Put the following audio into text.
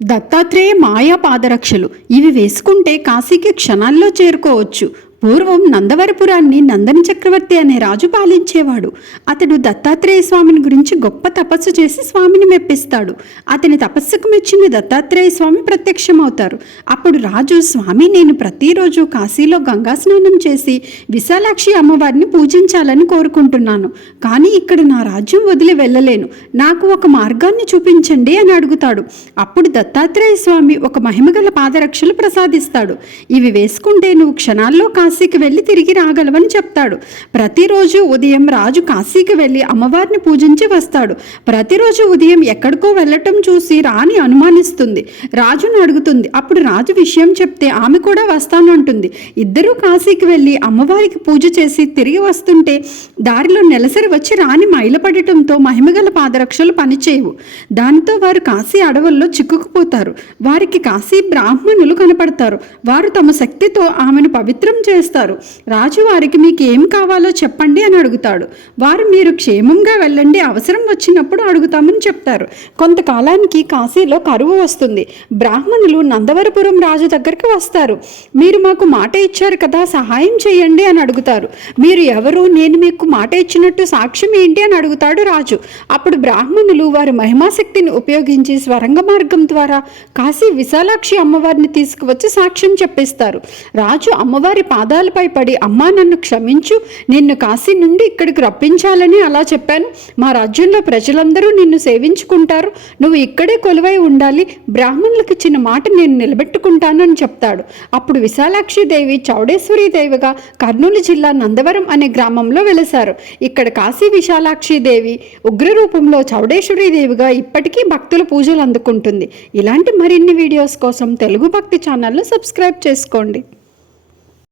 దత్తాత్రేయ మాయా పాదరక్షలు ఇవి వేసుకుంటే కాశీకి క్షణాల్లో చేరుకోవచ్చు. పూర్వం నందవరపురాన్ని నందన చక్రవర్తి అనే రాజు పాలించేవాడు. అతడు దత్తాత్రేయ స్వామిని గురించి గొప్ప తపస్సు చేసి స్వామిని మెప్పిస్తాడు. అతని తపస్సుకు మెచ్చిన దత్తాత్రేయ స్వామి ప్రత్యక్షమవుతారు. అప్పుడు రాజు, స్వామి, నేను ప్రతిరోజు కాశీలో గంగా స్నానం చేసి విశాలాక్షి అమ్మవారిని పూజించాలని కోరుకుంటున్నాను. కానీ ఇక్కడ నా రాజ్యం వదిలి వెళ్ళలేను. నాకు ఒక మార్గాన్ని చూపించండి అని అడుగుతాడు. అప్పుడు దత్తాత్రేయ స్వామి ఒక మహిమగల పాదరక్షలు ప్రసాదిస్తాడు. ఇవి వేసుకుంటే నువ్వు క్షణాల్లో కాశీకి వెళ్ళి తిరిగి రాగలవని చెప్తాడు. ప్రతిరోజు ఉదయం రాజు కాశీకి వెళ్ళి అమ్మవారిని పూజించి వస్తాడు. ప్రతిరోజు ఉదయం ఎక్కడికో వెళ్ళటం చూసి రాణి అనుమానిస్తుంది. రాజును అడుగుతుంది. అప్పుడు రాజు విషయం చెప్తే ఆమె కూడా వస్తాను అంటుంది. ఇద్దరూ కాశీకి వెళ్ళి అమ్మవారికి పూజ చేసి తిరిగి వస్తుంటే దారిలో నెలసరి వచ్చి రాణి మైలపడటంతో మహిమగల పాదరక్షలు పనిచేయవు. దానితో వారు కాశీ అడవుల్లో చిక్కుకుపోతారు. వారికి కాశీ బ్రాహ్మణులు కనపడతారు. వారు తమ శక్తితో ఆమెను పవిత్రం చేస్తారు. రాజు వారికి మీకు ఏం కావాలో చెప్పండి అని అడుగుతాడు. వారు మీరు క్షేమంగా వెళ్ళండి, అవసరం వచ్చినప్పుడు అడుగుతామని చెప్తారు. కొంతకాలానికి కాశీలో కరువు వస్తుంది. బ్రాహ్మణులు నందవరపురం రాజు దగ్గరికి వస్తారు. మీరు మాకు మాట ఇచ్చారు కదా, సహాయం చేయండి అని అడుగుతారు. మీరు ఎవరు, నేను మీకు మాట ఇచ్చినట్టు సాక్ష్యం ఏంటి అని అడుగుతాడు రాజు. అప్పుడు బ్రాహ్మణులు వారి మహిమాశక్తిని ఉపయోగించి స్వరంగ మార్గం ద్వారా కాశీ విశాలాక్షి అమ్మవారిని తీసుకువచ్చి సాక్ష్యం చెప్పిస్తారు. రాజు అమ్మవారి పాదాలపై పడి, అమ్మా నన్ను క్షమించు, నిన్ను కాశీ నుండి ఇక్కడికి రప్పించాలని అలా చెప్పాను. మా రాజ్యంలో ప్రజలందరూ నిన్ను సేవించుకుంటారు. నువ్వు ఇక్కడే కొలువై ఉండాలి. బ్రాహ్మణులకు ఇచ్చిన మాట నేను నిలబెట్టుకుంటాను అని చెప్తాడు. అప్పుడు విశాలాక్షి దేవి చౌడేశ్వరి దేవిగా కర్నూలు జిల్లా నందవరం అనే గ్రామంలో వెలిశారు. ఇక్కడ కాశీ విశాలాక్షి దేవి ఉగ్రరూపంలో చౌడేశ్వరి దేవిగా ఇప్పటికీ భక్తుల పూజలు అందుకుంటుంది. ఇలాంటి మరిన్ని వీడియోస్ కోసం తెలుగు భక్తి ఛానల్ను సబ్స్క్రైబ్ చేసుకోండి.